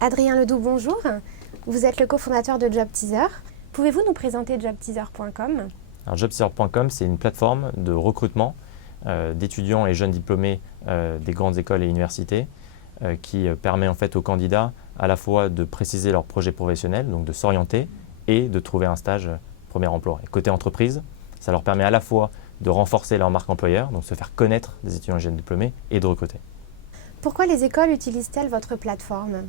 Adrien Ledoux, bonjour. Vous êtes le cofondateur de JobTeaser. Pouvez-vous nous présenter jobteaser.com ? Alors, JobTeaser.com, c'est une plateforme de recrutement d'étudiants et jeunes diplômés des grandes écoles et universités qui permet en fait aux candidats à la fois de préciser leur projet professionnel, donc de s'orienter et de trouver un stage premier emploi. Et côté entreprise, ça leur permet à la fois de renforcer leur marque employeur, donc se faire connaître des étudiants et jeunes diplômés et de recruter. Pourquoi les écoles utilisent-elles votre plateforme ?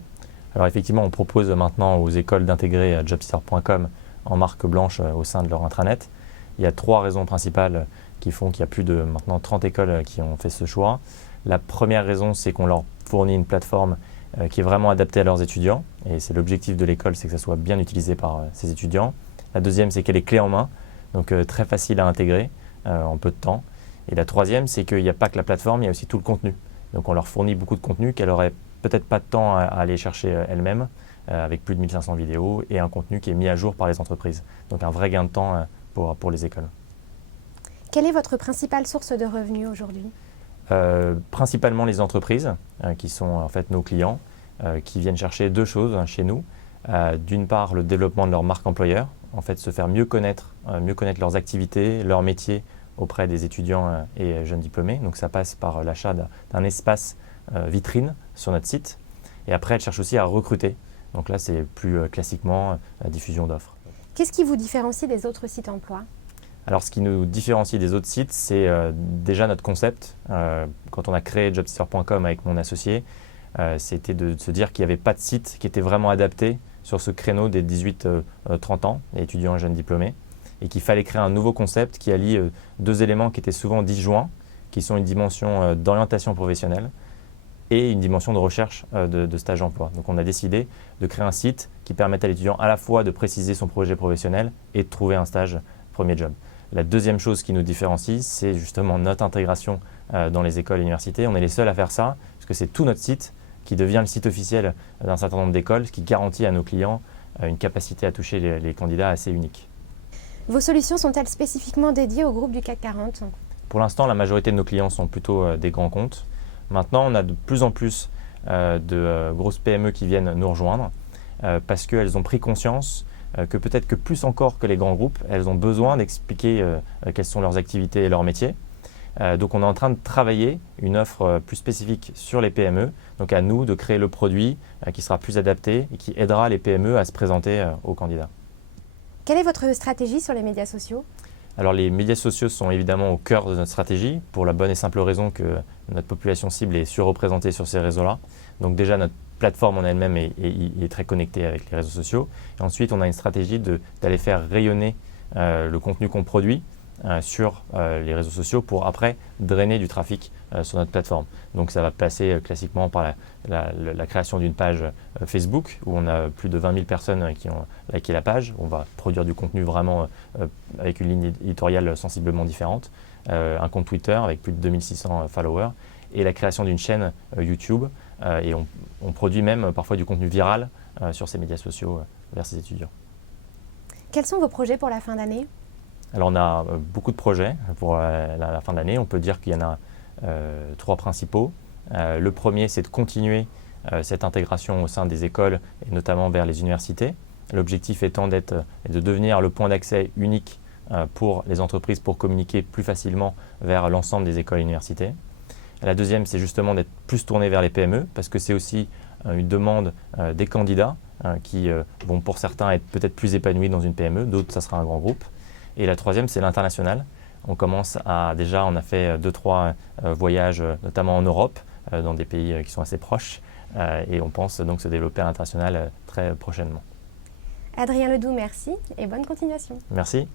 Alors effectivement, on propose maintenant aux écoles d'intégrer jobteaser.com en marque blanche au sein de leur intranet. Il y a 3 raisons principales qui font qu'il y a plus de maintenant 30 écoles qui ont fait ce choix. La première raison, c'est qu'on leur fournit une plateforme qui est vraiment adaptée à leurs étudiants. Et c'est l'objectif de l'école, c'est que ça soit bien utilisé par ces étudiants. La deuxième, c'est qu'elle est clé en main, donc très facile à intégrer en peu de temps. Et la troisième, c'est qu'il n'y a pas que la plateforme, il y a aussi tout le contenu. Donc on leur fournit beaucoup de contenu qu'elle n'aurait peut-être pas de temps à aller chercher elle-même, avec plus de 1500 vidéos et un contenu qui est mis à jour par les entreprises. Donc un vrai gain de temps pour les écoles. Quelle est votre principale source de revenus aujourd'hui ? Principalement les entreprises qui sont en fait nos clients, qui viennent chercher 2 choses chez nous. D'une part, le développement de leur marque employeur, en fait se faire mieux connaître leurs activités, leurs métiers auprès des étudiants et jeunes diplômés. Donc ça passe par l'achat d'un espace vitrine sur notre site. Et après, elles cherchent aussi à recruter. Donc là, c'est plus classiquement la diffusion d'offres. Qu'est-ce qui vous différencie des autres sites emploi ? Alors, ce qui nous différencie des autres sites, c'est déjà notre concept. Quand on a créé jobteaser.com avec mon associé, c'était de se dire qu'il n'y avait pas de site qui était vraiment adapté sur ce créneau des 18-30 ans, les étudiants et jeunes diplômés, et qu'il fallait créer un nouveau concept qui allie 2 éléments qui étaient souvent disjoints, qui sont une dimension d'orientation professionnelle et une dimension de recherche de stage emploi. Donc on a décidé de créer un site qui permette à l'étudiant à la fois de préciser son projet professionnel et de trouver un stage premier job. La deuxième chose qui nous différencie, c'est justement notre intégration dans les écoles et universités. On est les seuls à faire ça, parce que c'est tout notre site qui devient le site officiel d'un certain nombre d'écoles, ce qui garantit à nos clients une capacité à toucher les candidats assez unique. Vos solutions sont-elles spécifiquement dédiées au groupe du CAC 40 ? Pour l'instant, la majorité de nos clients sont plutôt des grands comptes. Maintenant, on a de plus en plus de grosses PME qui viennent nous rejoindre parce qu'elles ont pris conscience que peut-être que plus encore que les grands groupes, elles ont besoin d'expliquer quelles sont leurs activités et leurs métiers. Donc on est en train de travailler une offre plus spécifique sur les PME. Donc à nous de créer le produit qui sera plus adapté et qui aidera les PME à se présenter aux candidats. Quelle est votre stratégie sur les médias sociaux ? Alors les médias sociaux sont évidemment au cœur de notre stratégie pour la bonne et simple raison que notre population cible est surreprésentée sur ces réseaux-là. Donc déjà notre plateforme en elle-même est très connectée avec les réseaux sociaux. Et ensuite on a une stratégie d'aller faire rayonner le contenu qu'on produit sur les réseaux sociaux pour après drainer du trafic sur notre plateforme. Donc ça va passer classiquement par la création d'une page Facebook où on a plus de 20 000 personnes qui ont liké la page. On va produire du contenu vraiment avec une ligne éditoriale sensiblement différente. Un compte Twitter avec plus de 2600 followers et la création d'une chaîne YouTube. Et on produit même parfois du contenu viral sur ces médias sociaux vers ces étudiants. Quels sont vos projets pour la fin d'année ? Alors on a beaucoup de projets pour la fin de l'année. On peut dire qu'il y en a 3 principaux. Le premier, c'est de continuer cette intégration au sein des écoles et notamment vers les universités. L'objectif étant de devenir le point d'accès unique pour les entreprises pour communiquer plus facilement vers l'ensemble des écoles et universités. La deuxième, c'est justement d'être plus tourné vers les PME parce que c'est aussi une demande des candidats qui vont pour certains être peut-être plus épanouis dans une PME, d'autres ça sera un grand groupe. Et la troisième, c'est l'international. On a fait 2-3 voyages, notamment en Europe, dans des pays qui sont assez proches. Et on pense donc se développer à l'international très prochainement. Adrien Ledoux, merci et bonne continuation. Merci.